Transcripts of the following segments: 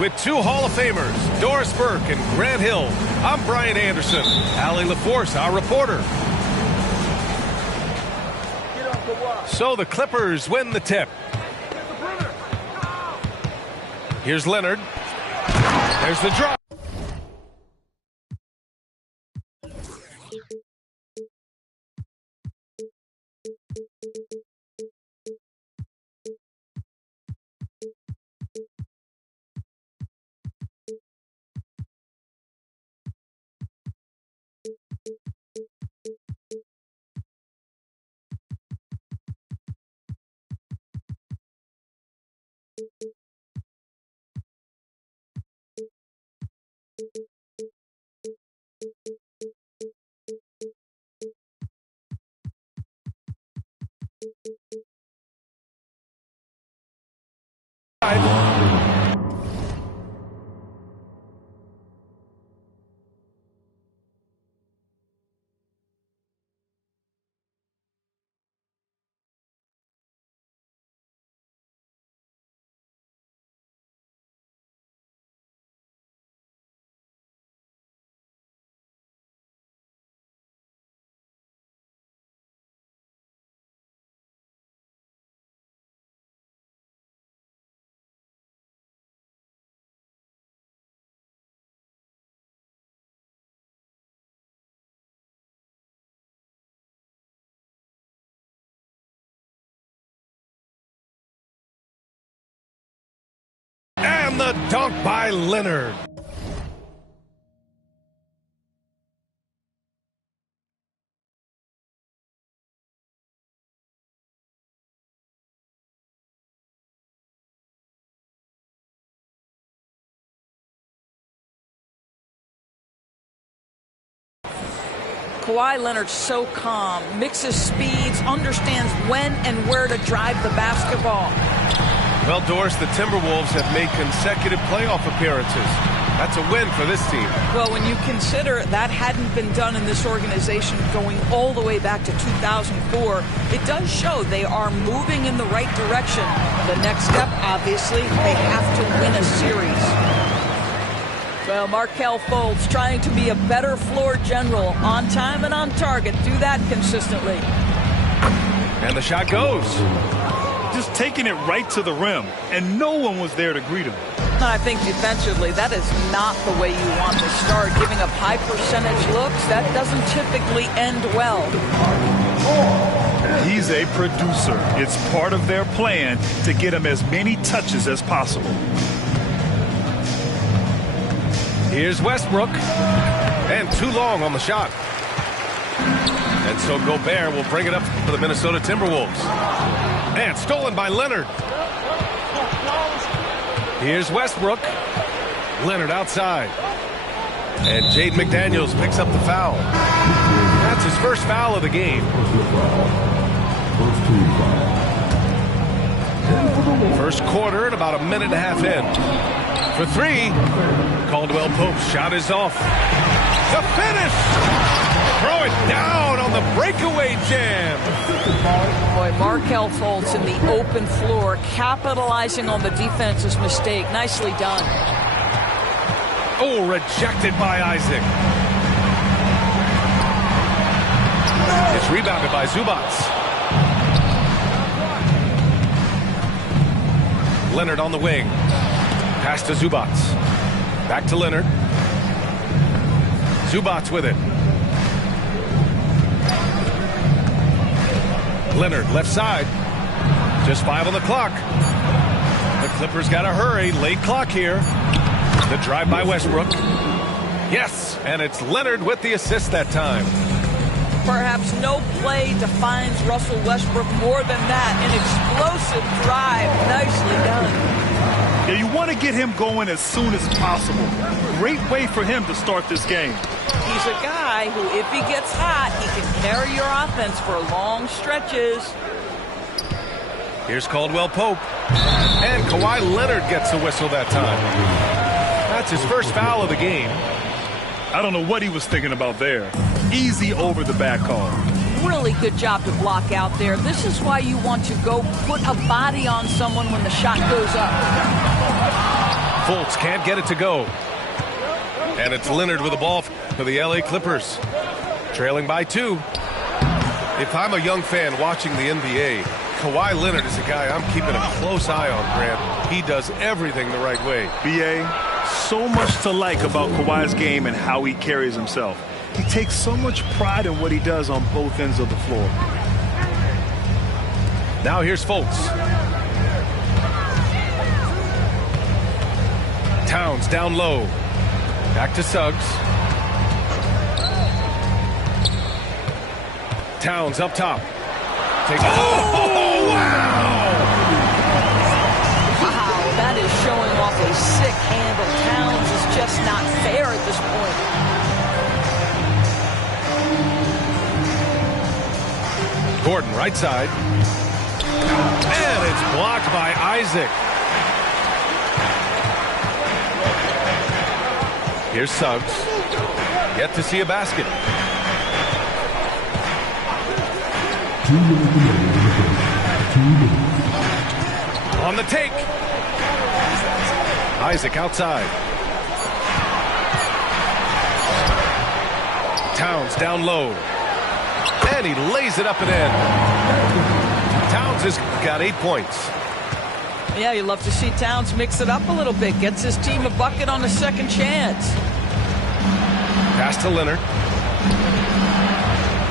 With two Hall of Famers, Doris Burke and Grant Hill, I'm Brian Anderson. Allie LaForce, our reporter. So the Clippers win the tip. Here's Leonard. There's the drop. And the dunk by Leonard. Kawhi Leonard's so calm, mixes speeds, understands when and where to drive the basketball. Well, Doris, the Timberwolves have made consecutive playoff appearances. That's a win for this team. Well, when you consider that hadn't been done in this organization going all the way back to 2004, it does show they are moving in the right direction. The next step, obviously, they have to win a series. Well, Markelle Fultz trying to be a better floor general, on time and on target. Do that consistently. And the shot goes. Just taking it right to the rim, and no one was there to greet him. I think defensively, that is not the way you want to start. Giving up high percentage looks, that doesn't typically end well. He's a producer. It's part of their plan to get him as many touches as possible. Here's Westbrook. And too long on the shot. And so Gobert will bring it up for the Minnesota Timberwolves. And stolen by Leonard. Here's Westbrook. Leonard outside. And Jaden McDaniels picks up the foul. That's his first foul of the game. First quarter and about a minute and a half in. For three, Caldwell Pope's shot is off. The finish! Throw it down on the breakaway jam. Boy, Markelle Fultz in the open floor, capitalizing on the defense's mistake. Nicely done. Oh, rejected by Isaac. It's rebounded by Zubats. Leonard on the wing. Pass to Zubats. Back to Leonard. Zubats with it. Leonard left side. Just 5 on the clock. The Clippers got to hurry. Late clock here. The drive by Westbrook. Yes, and it's Leonard with the assist that time. Perhaps no play defines Russell Westbrook more than that. An explosive drive. Nicely done. Yeah, you want to get him going as soon as possible. Great way for him to start this game. He's a guy who, if he gets hot, he can carry your offense for long stretches. Here's Caldwell Pope. And Kawhi Leonard gets the whistle that time. That's his first foul of the game. I don't know what he was thinking about there. Easy over the back call. Really good job to block out there. This is why you want to go put a body on someone when the shot goes up. Fultz can't get it to go. And it's Leonard with the ball for the LA Clippers. Trailing by 2. If I'm a young fan watching the NBA, Kawhi Leonard is a guy I'm keeping a close eye on, Grant. He does everything the right way. BA, so much to like about Kawhi's game and how he carries himself. He takes so much pride in what he does on both ends of the floor. Now here's Fultz. Towns down low. Back to Suggs. Towns up top. Oh, wow! Wow, that is showing off a sick handle. Towns is just not fair at this point. Gordon, right side. And it's blocked by Isaac. Here's Suggs. Yet to see a basket. On the take. Isaac outside. Towns down low. And he lays it up and in. Towns has got 8 points. Yeah, you love to see Towns mix it up a little bit. Gets his team a bucket on a second chance. Pass to Leonard.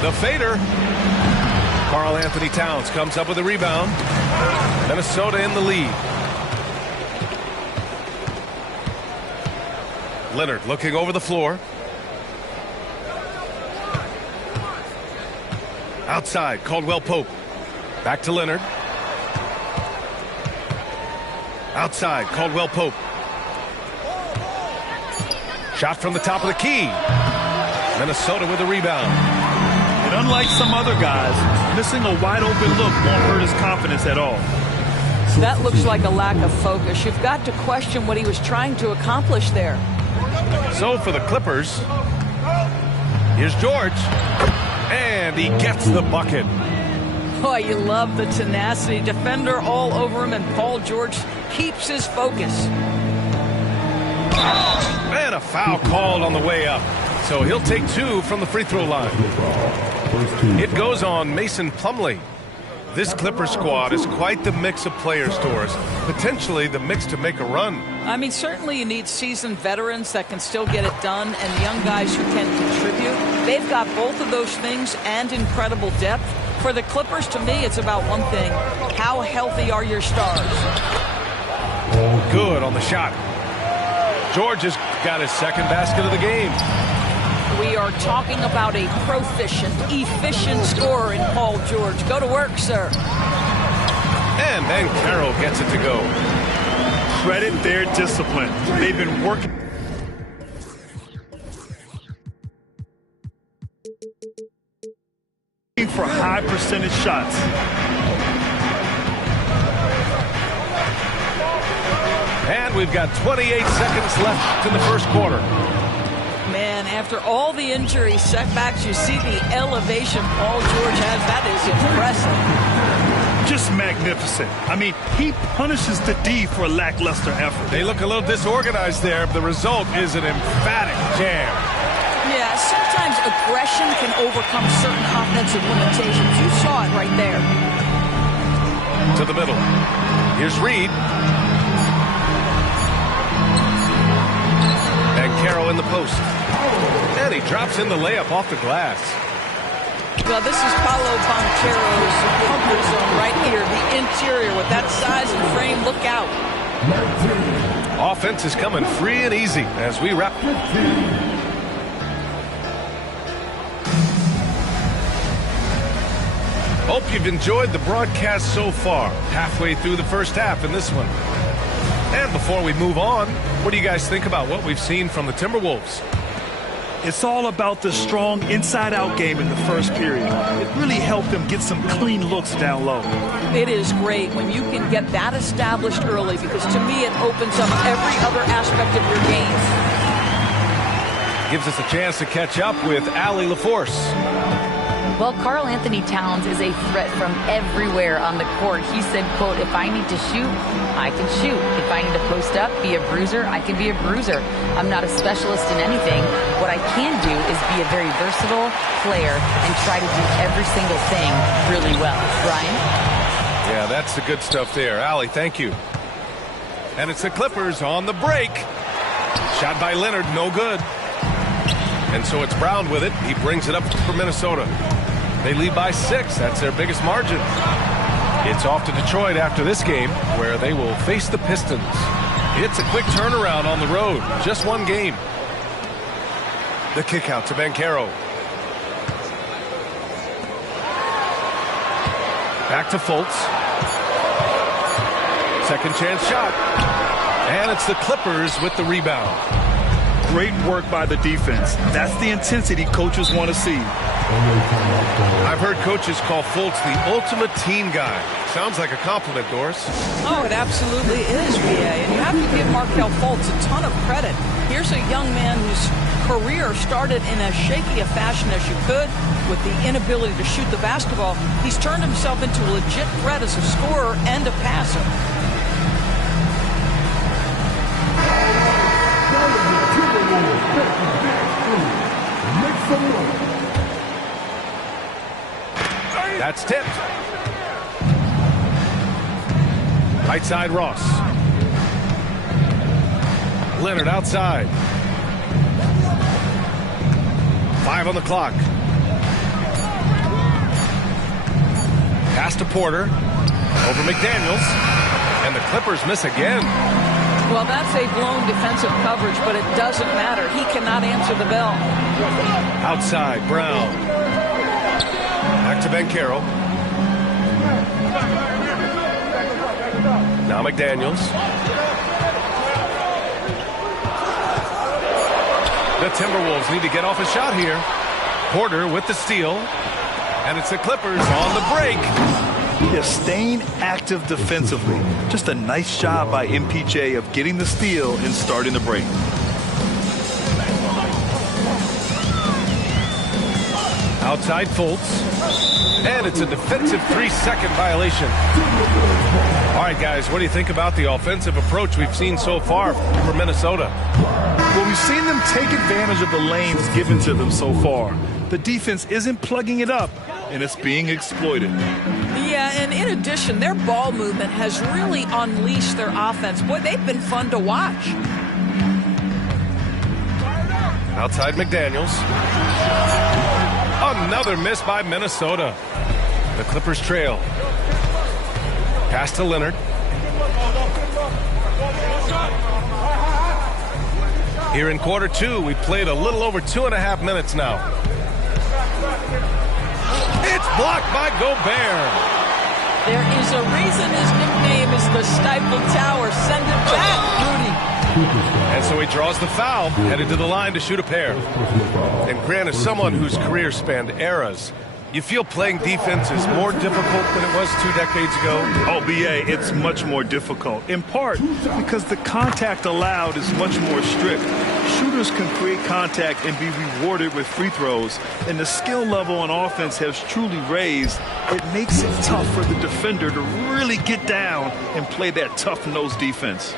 The fader. Karl Anthony Towns comes up with a rebound. Minnesota in the lead. Leonard looking over the floor. Outside, Caldwell Pope. Back to Leonard. Outside, Caldwell Pope. Shot from the top of the key. Minnesota with a rebound. And unlike some other guys, missing a wide open look won't hurt his confidence at all. That looks like a lack of focus. You've got to question what he was trying to accomplish there. So for the Clippers, here's George. And he gets the bucket. Boy, you love the tenacity. Defender all over him, and Paul George keeps his focus. And a foul called on the way up. So he'll take 2 from the free throw line. It goes on Mason Plumlee. This Clipper squad is quite the mix of players, Doris. Potentially the mix to make a run. I mean, certainly you need seasoned veterans that can still get it done and young guys who can contribute. They've got both of those things and incredible depth. For the Clippers, to me, it's about one thing. How healthy are your stars? Good on the shot. George has got his second basket of the game. We are talking about a proficient, efficient scorer in Paul George. Go to work, sir. And Carroll gets it to go. Credit their discipline. They've been working for high percentage shots. And we've got 28 seconds left in the first quarter. Man, after all the injury setbacks, you see the elevation Paul George has. That is impressive. Just magnificent. I mean, he punishes the D for a lackluster effort. They look a little disorganized there. The result is an emphatic jam. Yeah, sometimes aggression can overcome certain offensive limitations. You saw it right there. To the middle. Here's Reed. And Carroll in the post. And he drops in the layup off the glass. Well, this is Paolo Banchero's comfort zone right here. The interior with that size and frame. Look out. Offense is coming free and easy as we wrap. Hope you've enjoyed the broadcast so far. Halfway through the first half in this one. And before we move on, what do you guys think about what we've seen from the Timberwolves? It's all about the strong inside-out game in the first period. It really helped them get some clean looks down low. It is great when you can get that established early because to me it opens up every other aspect of your game. Gives us a chance to catch up with Allie LaForce. Well, Karl Anthony Towns is a threat from everywhere on the court. He said, quote, if I need to shoot, I can shoot. If I need to post up, be a bruiser, I can be a bruiser. I'm not a specialist in anything. What I can do is be a very versatile player and try to do every single thing really well. Brian? Yeah, that's the good stuff there. Allie, thank you. And it's the Clippers on the break. Shot by Leonard, no good. And so it's Brown with it. He brings it up for Minnesota. They lead by 6. That's their biggest margin. It's off to Detroit after this game, where they will face the Pistons. It's a quick turnaround on the road. Just one game. The kick out to Banchero. Back to Fultz. Second chance shot. And it's the Clippers with the rebound. Great work by the defense. That's the intensity coaches want to see. I've heard coaches call Fultz the ultimate team guy. Sounds like a compliment, Doris. Oh, it absolutely is, BA. And you have to give Markelle Fultz a ton of credit. Here's a young man whose career started in as shaky a fashion as you could, with the inability to shoot the basketball. He's turned himself into a legit threat as a scorer and a passer. That's tipped. Right side, Ross. Leonard outside. 5 on the clock. Pass to Porter. Over McDaniels. And the Clippers miss again. Well, that's a blown defensive coverage, but it doesn't matter. He cannot answer the bell. Outside, Brown. Back to Banchero. Now McDaniels. The Timberwolves need to get off a shot here. Porter with the steal. And it's the Clippers on the break. Yeah, staying active defensively. Just a nice job by MPJ of getting the steal and starting the break. Outside Fultz. And it's a defensive 3-second violation. All right, guys, what do you think about the offensive approach we've seen so far from Minnesota? Well, we've seen them take advantage of the lanes given to them so far. The defense isn't plugging it up, and it's being exploited. Yeah, and in addition, their ball movement has really unleashed their offense. Boy, they've been fun to watch. Outside McDaniels. Another miss by Minnesota. The Clippers trail. Pass to Leonard. Here in quarter 2, we played a little over 2.5 minutes now. It's blocked by Gobert. There is a reason his nickname is the Stifle Tower. Send it back, Rudy. And so he draws the foul, headed to the line to shoot a pair. And Grant, as someone whose career spanned eras, you feel playing defense is more difficult than it was 2 decades ago? Oh, BA, it's much more difficult, in part because the contact allowed is much more strict. Shooters can create contact and be rewarded with free throws, and the skill level on offense has truly raised. It makes it tough for the defender to really get down and play that tough-nosed defense.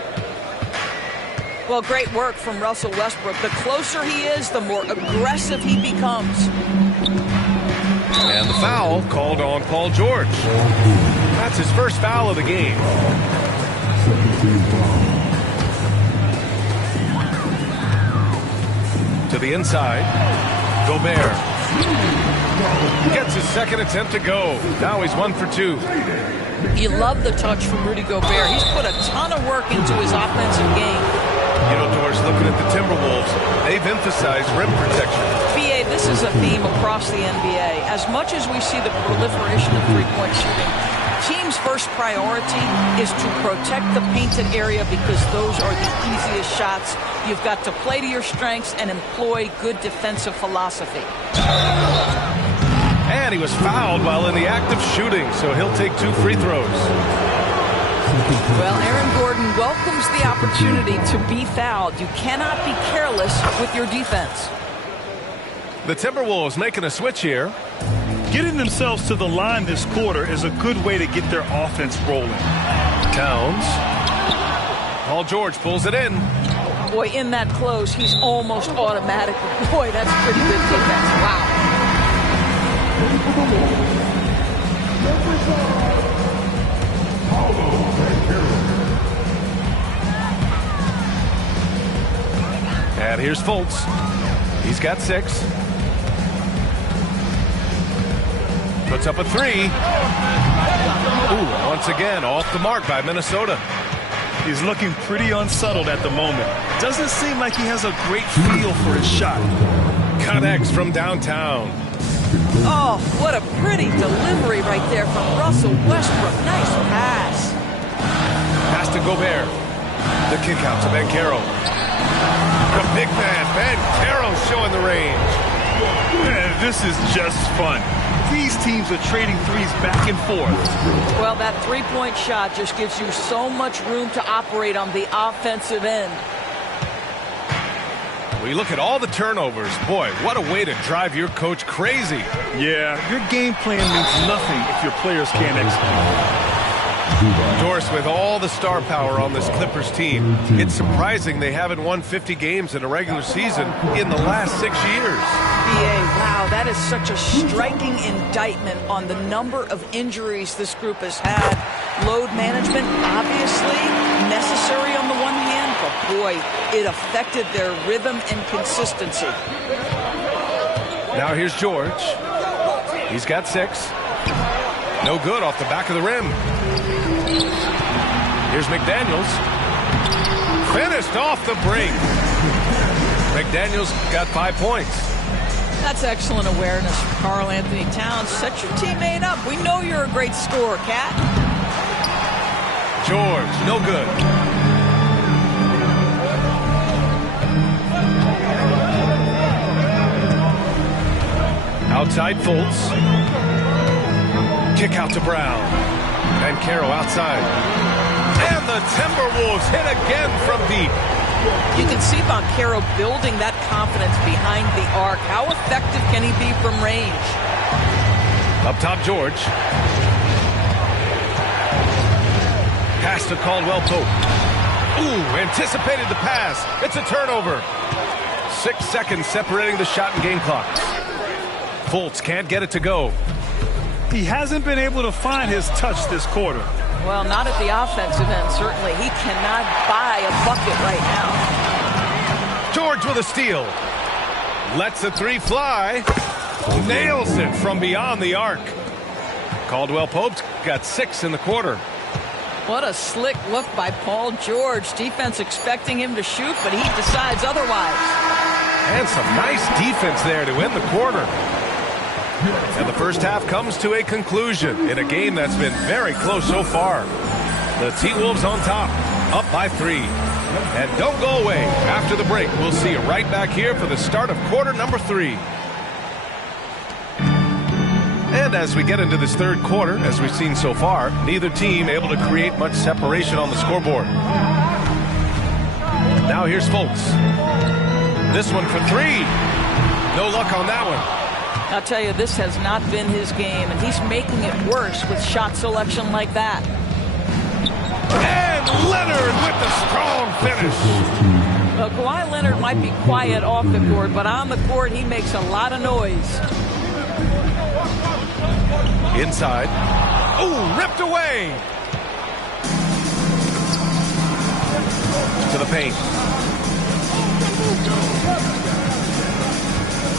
Well, great work from Russell Westbrook. The closer he is, the more aggressive he becomes. And the foul called on Paul George. That's his first foul of the game. To the inside. Gobert. Gets his second attempt to go. Now he's 1 for 2. You love the touch from Rudy Gobert. He's put a ton of work into his offensive game. You know, Doris, looking at the Timberwolves, they've emphasized rim protection. BA, this is a theme across the NBA. As much as we see the proliferation of three-point shooting, teams' first priority is to protect the painted area because those are the easiest shots. You've got to play to your strengths and employ good defensive philosophy. And he was fouled while in the act of shooting, so he'll take 2 free throws. Well, Aaron Gordon welcomes the opportunity to be fouled. You cannot be careless with your defense. The Timberwolves making a switch here. Getting themselves to the line this quarter is a good way to get their offense rolling. Towns. Paul George pulls it in. Boy, in that close, he's almost automatic. Boy, that's pretty good defense. Wow. And here's Fultz. He's got 6. Puts up a 3. Ooh, once again, off the mark by Minnesota. He's looking pretty unsettled at the moment. Doesn't seem like he has a great feel for his shot. Connects from downtown. Oh, what a pretty delivery right there from Russell Westbrook. Nice pass. Pass to Gobert. The kick out to Banchero. The big man, Banchero, showing the range. Man, this is just fun. These teams are trading threes back and forth. Well, that three-point shot just gives you so much room to operate on the offensive end. We look at all the turnovers. Boy, what a way to drive your coach crazy. Yeah, your game plan means nothing if your players can't execute. Doris, with all the star power on this Clippers team, it's surprising they haven't won 50 games in a regular season in the last 6 years. BA, wow, that is such a striking indictment on the number of injuries this group has had. Load management, obviously, necessary on the one hand, but boy, it affected their rhythm and consistency. Now here's George. He's got 6. No good off the back of the rim. Here's McDaniels. Finished off the break. McDaniels got 5 points. That's excellent awareness from Karl Anthony Towns. Set your teammate up. We know you're a great scorer, Cat. George, no good. Outside Fultz. Kick out to Brown. Banchero outside. And the Timberwolves hit again from deep. You can see Banchero building that confidence behind the arc. How effective can he be from range? Up top, George. Pass to Caldwell Pope. Ooh, anticipated the pass. It's a turnover. 6 seconds separating the shot and game clock. Fultz can't get it to go. He hasn't been able to find his touch this quarter. Well, not at the offensive end, certainly. He cannot buy a bucket right now. George with a steal. Lets the 3 fly. Nails it from beyond the arc. Caldwell Pope's got 6 in the quarter. What a slick look by Paul George. Defense expecting him to shoot, but he decides otherwise. And some nice defense there to end the quarter. And the first half comes to a conclusion in a game that's been very close so far. The T-Wolves on top, up by 3. And don't go away. After the break, we'll see you right back here for the start of quarter number 3. And as we get into this third quarter, as we've seen so far, neither team able to create much separation on the scoreboard. Now here's Fultz. This one for 3. No luck on that one. I'll tell you, this has not been his game, and he's making it worse with shot selection like that. And Leonard with the strong finish. Well, Kawhi Leonard might be quiet off the court, but on the court, he makes a lot of noise. Inside. Ooh, ripped away. To the paint.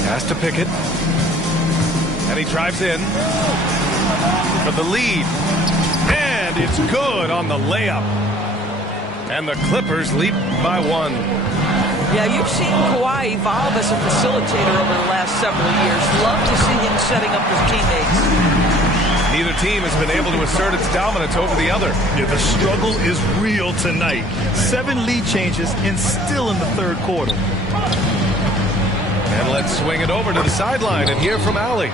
Pass to Pickett. And he drives in for the lead. And it's good on the layup. And the Clippers lead by 1. Yeah, you've seen Kawhi evolve as a facilitator over the last several years. Love to see him setting up his teammates. Neither team has been able to assert its dominance over the other. Yeah, the struggle is real tonight. 7 lead changes and still in the third quarter. And let's swing it over to the sideline and hear from Allie.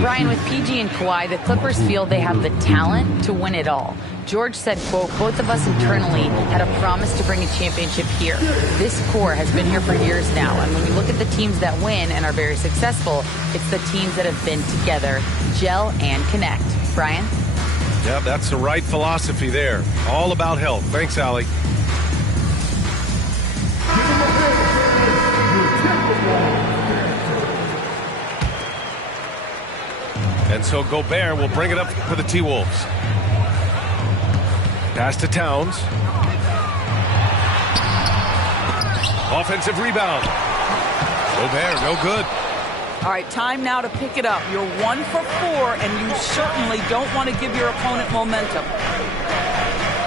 Brian, with PG and Kawhi, the Clippers feel they have the talent to win it all. George said, quote, both of us internally had a promise to bring a championship here. This core has been here for years now, and when you look at the teams that win and are very successful, it's the teams that have been together, gel and connect. Brian? Yeah, that's the right philosophy there. All about health. Thanks, Allie. And so Gobert will bring it up for the T-Wolves. Pass to Towns. Offensive rebound. Gobert, no good. All right, time now to pick it up. You're 1 for 4, and you certainly don't want to give your opponent momentum.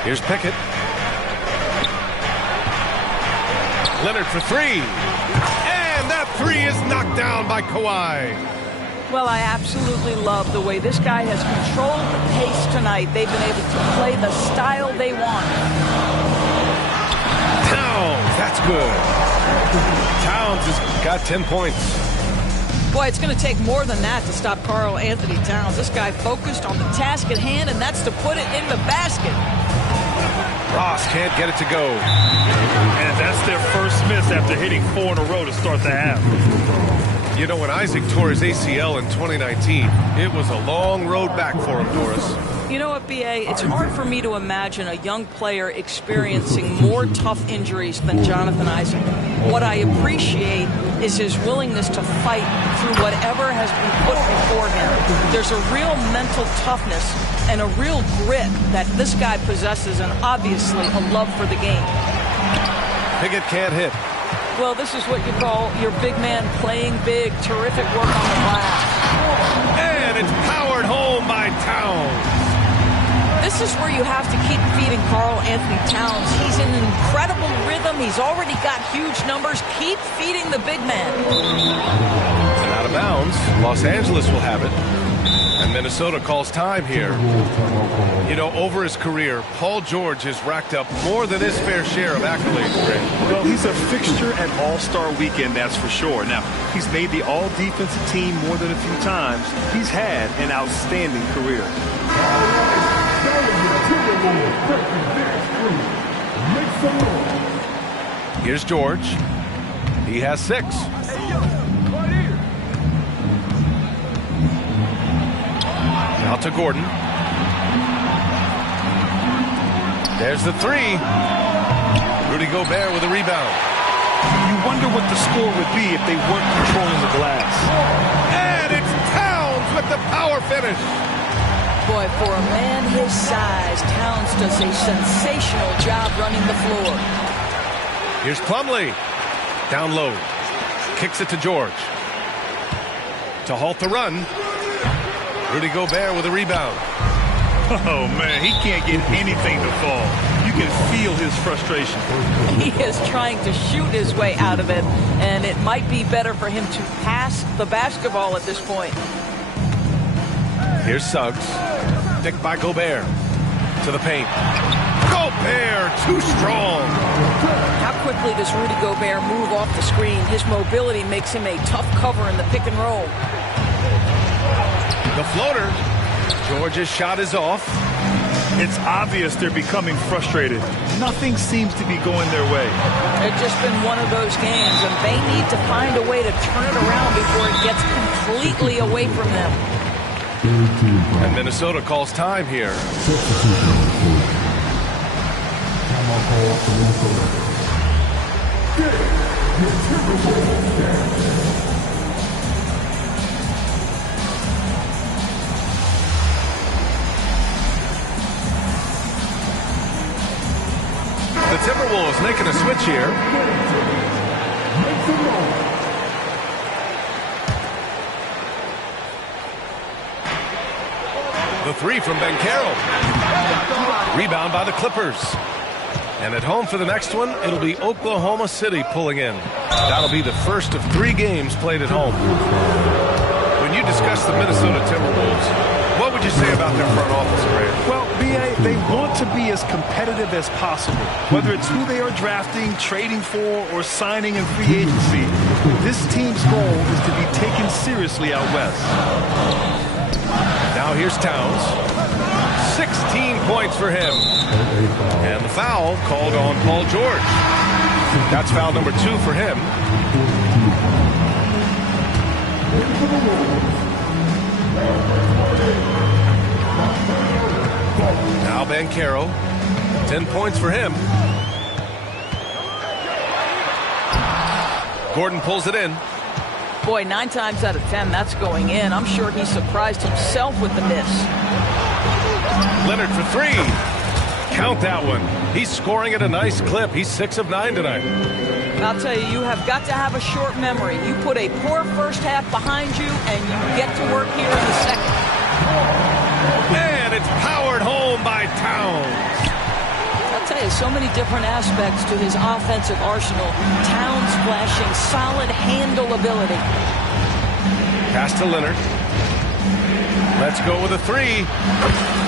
Here's Pickett. Leonard for 3. And that 3 is knocked down by Kawhi. Well, I absolutely love the way this guy has controlled the pace tonight. They've been able to play the style they want. Towns, that's good. Towns has got 10 points. Boy, it's going to take more than that to stop Karl Anthony Towns. This guy focused on the task at hand, and that's to put it in the basket. Ross can't get it to go. And that's their first miss after hitting 4 in a row to start the half. You know, when Isaac tore his ACL in 2019, it was a long road back for him, Doris. You know what, B.A.? It's hard for me to imagine a young player experiencing more tough injuries than Jonathan Isaac. What I appreciate is his willingness to fight through whatever has been put before him. There's a real mental toughness and a real grit that this guy possesses, and obviously a love for the game. Pickett can't hit. Well, this is what you call your big man playing big. Terrific work on the glass. And it's powered home by Towns. This is where you have to keep feeding Karl Anthony Towns. He's in an incredible rhythm. He's already got huge numbers. Keep feeding the big man. And out of bounds, Los Angeles will have it. And Minnesota calls time here. You know, over his career, Paul George has racked up more than his fair share of accolades, Rick. Well, he's a fixture at All-Star Weekend, that's for sure. Now, he's made the All-Defensive team more than a few times. He's had an outstanding career. Here's George. He has 6. Out to Gordon. There's the 3. Rudy Gobert with a rebound. You wonder what the score would be if they weren't controlling the glass. And it's Towns with the power finish. Boy, for a man his size, Towns does a sensational job running the floor. Here's Plumlee. Down low. Kicks it to George. To halt the run. Rudy Gobert with a rebound. Oh, man, he can't get anything to fall. You can feel his frustration. He is trying to shoot his way out of it, and it might be better for him to pass the basketball at this point. Here's Suggs. Dick by Gobert. To the paint. Gobert, too strong. How quickly does Rudy Gobert move off the screen? His mobility makes him a tough cover in the pick and roll. The floater. George's shot is off. It's obvious they're becoming frustrated. Nothing seems to be going their way. It's just been one of those games, and they need to find a way to turn it around before it gets completely away from them. And Minnesota calls time here. The Timberwolves making a switch here. The 3 from Ben Carroll. Rebound by the Clippers. And at home for the next one, it'll be Oklahoma City pulling in. That'll be the first of 3 games played at home. When you discuss the Minnesota Timberwolves, what would you say about their front office, Grant? Well, B.A., they want to be as competitive as possible. Whether it's who they are drafting, trading for, or signing in free agency, this team's goal is to be taken seriously out west. Now here's Towns. 16 points for him. And the foul called on Paul George. That's foul number 2 for him. Now Banchero. 10 points for him. Gordon pulls it in. Boy, 9 times out of 10, that's going in. I'm sure he surprised himself with the miss. Leonard for 3. Count that one. He's scoring at a nice clip. He's 6 of 9 tonight. I'll tell you, you have got to have a short memory. You put a poor first half behind you, and you get to work here in the second. And it's powered home by Towns. I'll tell you, so many different aspects to his offensive arsenal. Towns flashing solid handle ability. Pass to Leonard. Let's go with a 3.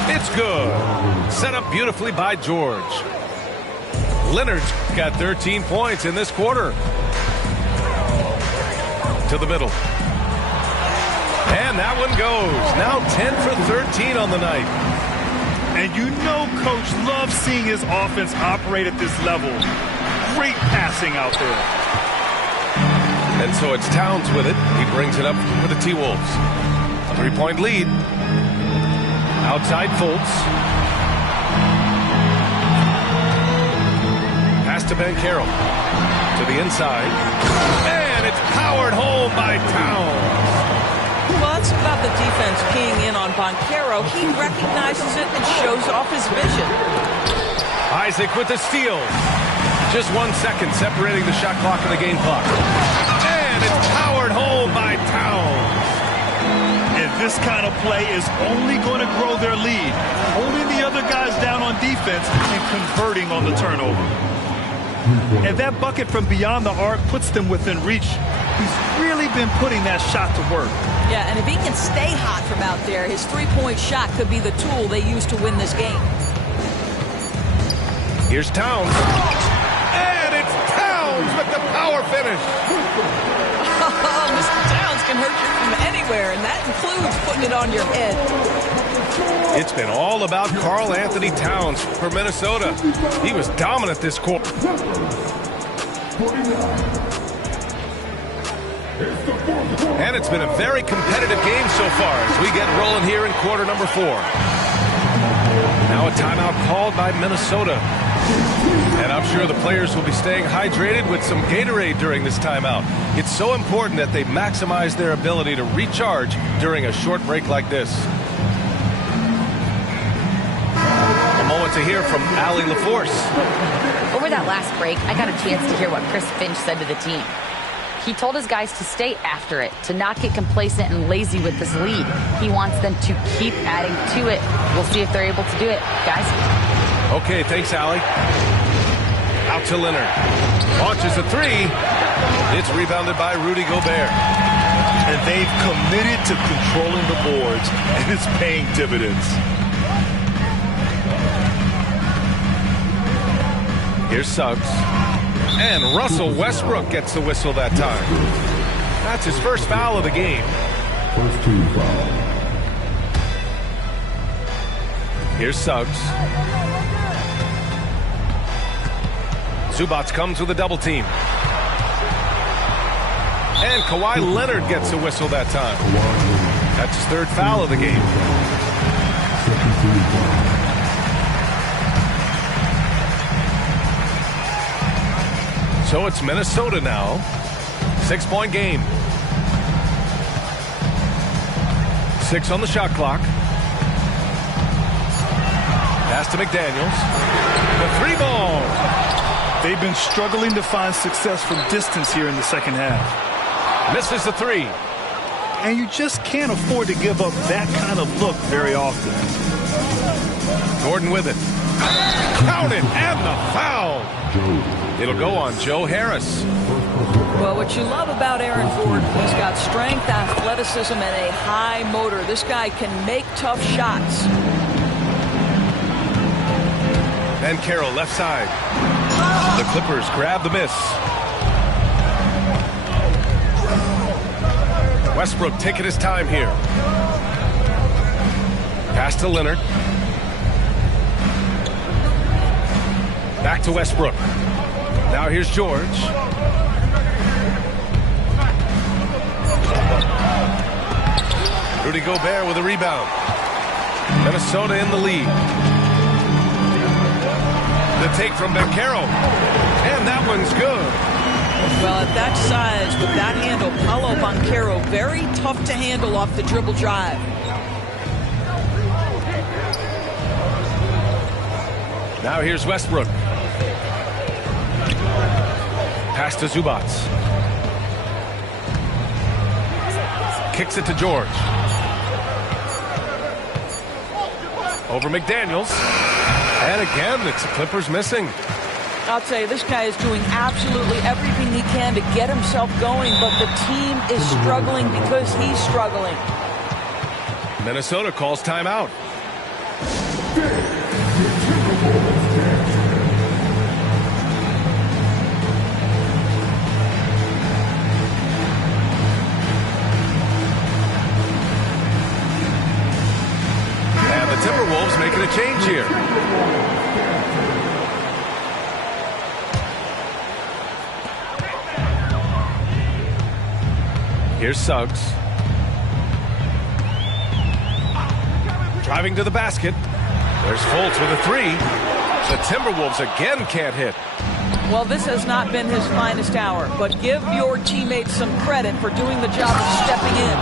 It's good. Set up beautifully by George. Leonard's got 13 points in this quarter. To the middle. And that one goes. Now 10 for 13 on the night. And you know Coach loves seeing his offense operate at this level. Great passing out there. And so it's Towns with it. He brings it up for the T-Wolves. A 3-point lead. Outside Fultz. Pass to Banchero. To the inside. And it's powered home by Towns. Well, that's about the defense keying in on Banchero. He recognizes it and shows off his vision. Isaac with the steal. Just 1 second separating the shot clock and the game clock. And it's powered home by Towns. And this kind of play is only going to grow their lead, holding the other guys down on defense and converting on the turnover. And that bucket from beyond the arc puts them within reach. He's really been putting that shot to work. Yeah, and if he can stay hot from out there, his three-point shot could be the tool they use to win this game. Here's Towns. And it's Towns with the power finish. Oh, Mr. Towns can hurt you from anywhere, and that includes putting it on your head. It's been all about Karl Anthony Towns for Minnesota. He was dominant this quarter. And it's been a very competitive game so far as we get rolling here in quarter number 4. Now a timeout called by Minnesota. And I'm sure the players will be staying hydrated with some Gatorade during this timeout. It's so important that they maximize their ability to recharge during a short break like this. A moment to hear from Allie LaForce. Over that last break, I got a chance to hear what Chris Finch said to the team. He told his guys to stay after it, to not get complacent and lazy with this lead. He wants them to keep adding to it. We'll see if they're able to do it, guys. Okay, thanks, Allie. Out to Leonard. Launches a 3. It's rebounded by Rudy Gobert. And they've committed to controlling the boards, and it's paying dividends. Here's Suggs. And Russell Westbrook gets the whistle that time. That's his first foul of the game. First team foul. Here's Suggs. Zubac comes with a double team. And Kawhi Leonard gets a whistle that time. That's his third foul of the game. Second team foul. So it's Minnesota now. 6-point game. 6 on the shot clock. Pass to McDaniels. The 3-ball. They've been struggling to find success from distance here in the second half. Misses the 3. And you just can't afford to give up that kind of look very often. Gordon with it. Count it, and the foul. Joe. It'll go on Joe Harris. Well, what you love about Aaron Gordon, he's got strength, athleticism, and a high motor. This guy can make tough shots. And Carroll left side. The Clippers grab the miss. Westbrook taking his time here. Pass to Leonard. Back to Westbrook. Now here's George. Rudy Gobert with a rebound. Minnesota in the lead. The take from Banchero. And that one's good. Well, at that size, with that handle, Paolo Banchero, very tough to handle off the dribble drive. Now here's Westbrook. Pass to Zubac. Kicks it to George. Over McDaniels. And again, it's the Clippers missing. I'll tell you, this guy is doing absolutely everything he can to get himself going, but the team is struggling because he's struggling. Minnesota calls timeout. And the Timberwolves making a change here. Here's Suggs. Driving to the basket. There's Fultz with a three. The Timberwolves again can't hit. Well, this has not been his finest hour, but give your teammates some credit for doing the job of stepping in.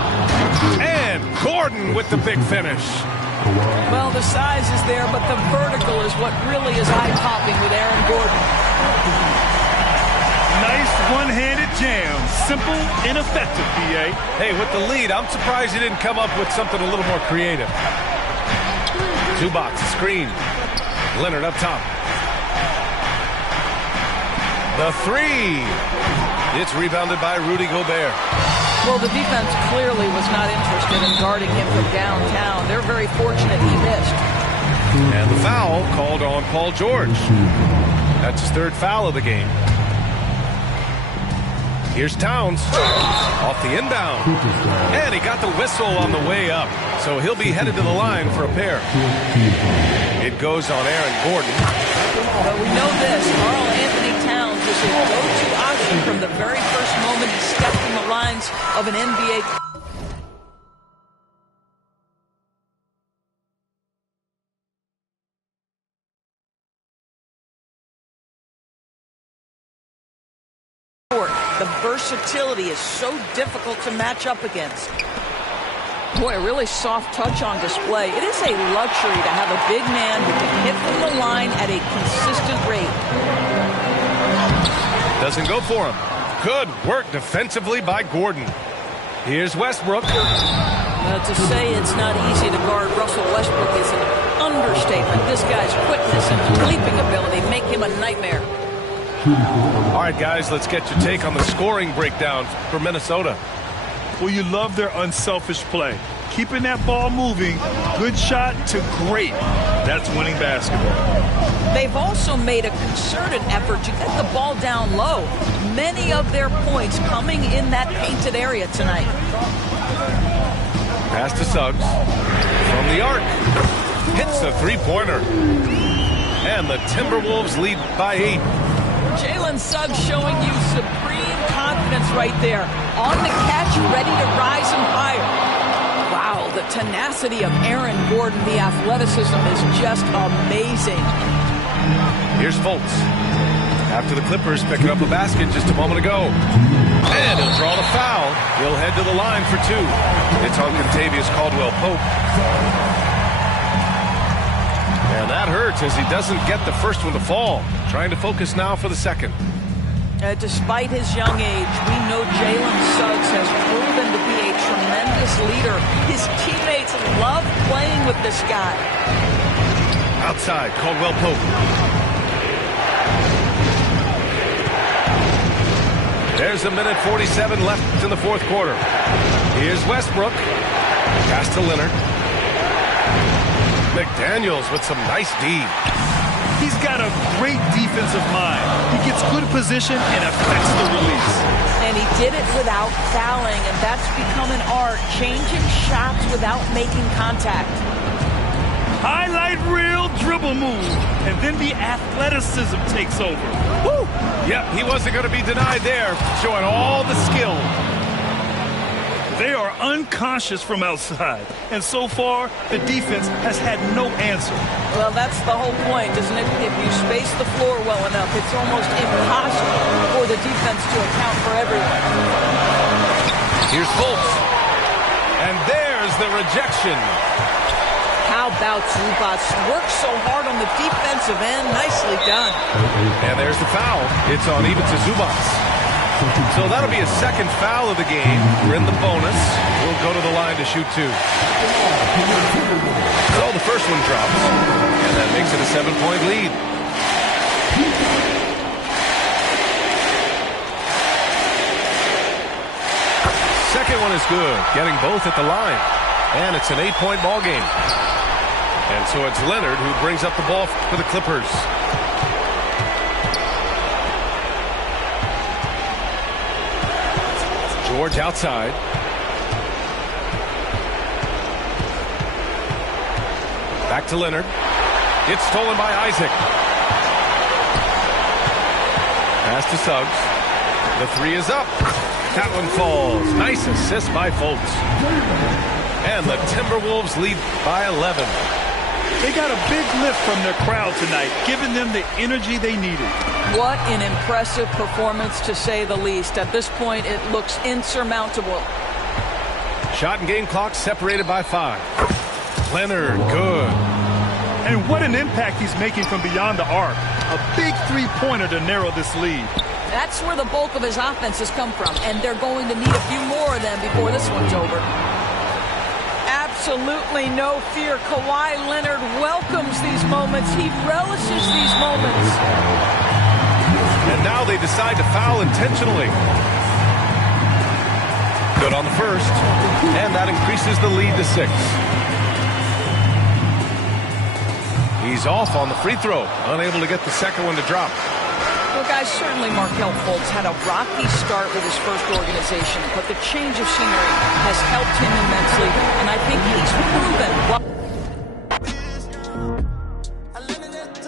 And Gordon with the big finish. Well, the size is there, but the vertical is what really is eye-popping with Aaron Gordon. Nice one-handed jam. Simple and effective, B.A. Hey, with the lead, I'm surprised he didn't come up with something a little more creative. Zubac, screen. Leonard up top. The three. It's rebounded by Rudy Gobert. Well, the defense clearly was not interested in guarding him from downtown. They're very fortunate he missed. And the foul called on Paul George. That's his third foul of the game. Here's Towns off the inbound. And he got the whistle on the way up. So he'll be headed to the line for a pair. It goes on Aaron Gordon. But we know this. Karl Anthony Towns is a go-to option from the very first moment he stepped in the lines of an NBA. The versatility is so difficult to match up against. Boy, a really soft touch on display. It is a luxury to have a big man who can hit from the line at a consistent rate. Doesn't go for him. Good work defensively by Gordon. Here's Westbrook. To say it's not easy to guard Russell Westbrook is an understatement. This guy's quickness and leaping ability make him a nightmare. All right, guys, let's get your take on the scoring breakdown for Minnesota. Well, you love their unselfish play. Keeping that ball moving, good shot to great. That's winning basketball. They've also made a concerted effort to get the ball down low. Many of their points coming in that painted area tonight. Pass to Suggs. From the arc. Hits a three-pointer. And the Timberwolves lead by 8. Jalen Suggs showing you supreme confidence right there. On the catch, ready to rise and fire. Wow, the tenacity of Aaron Gordon, the athleticism is just amazing. Here's Fultz. After the Clippers picking up a basket just a moment ago. And he'll draw the foul. He'll head to the line for 2. It's on Contavious Caldwell-Pope. And that hurts as he doesn't get the first one to fall. Trying to focus now for the second. Despite his young age, we know Jalen Suggs has proven to be a tremendous leader. His teammates love playing with this guy. Outside, Caldwell-Pope. There's a minute 47 left in the fourth quarter. Here's Westbrook. Pass to Leonard. McDaniels with some nice D. He's got a great defensive mind. He gets good position and affects the release. And he did it without fouling, and that's become an art, changing shots without making contact. Highlight reel dribble move, and then the athleticism takes over. Woo! Yep, he wasn't going to be denied there, showing all the skill. They are unconscious from outside, and so far, the defense has had no answer. Well, that's the whole point, isn't it? If you space the floor well enough, it's almost impossible for the defense to account for everyone. Here's Fultz. And there's the rejection. How about Zubac? Works so hard on the defensive end. Nicely done. And there's the foul. It's on Ivica Zubac. So that'll be a second foul of the game. We're in the bonus. We'll go to the line to shoot two. So the first one drops, and that makes it a 7-point lead. Second one is good, getting both at the line. And it's an 8-point ball game. And so it's Leonard who brings up the ball for the Clippers. George outside. Back to Leonard. It's stolen by Isaac. Pass to Suggs. The three is up. That one falls. Nice assist by Fultz. And the Timberwolves lead by 11. They got a big lift from their crowd tonight, giving them the energy they needed. What an impressive performance, to say the least. At this point, it looks insurmountable. Shot and game clock separated by 5. Leonard, good. And what an impact he's making from beyond the arc. A big three-pointer to narrow this lead. That's where the bulk of his offense has come from, and they're going to need a few more of them before this one's over. Absolutely no fear. Kawhi Leonard welcomes these moments. He relishes these moments. And now they decide to foul intentionally. Good on the first, and that increases the lead to 6. He's off on the free throw, unable to get the second one to drop. Well, guys, certainly Markelle Fultz had a rocky start with his first organization, but the change of scenery has helped him immensely, and I think he's proven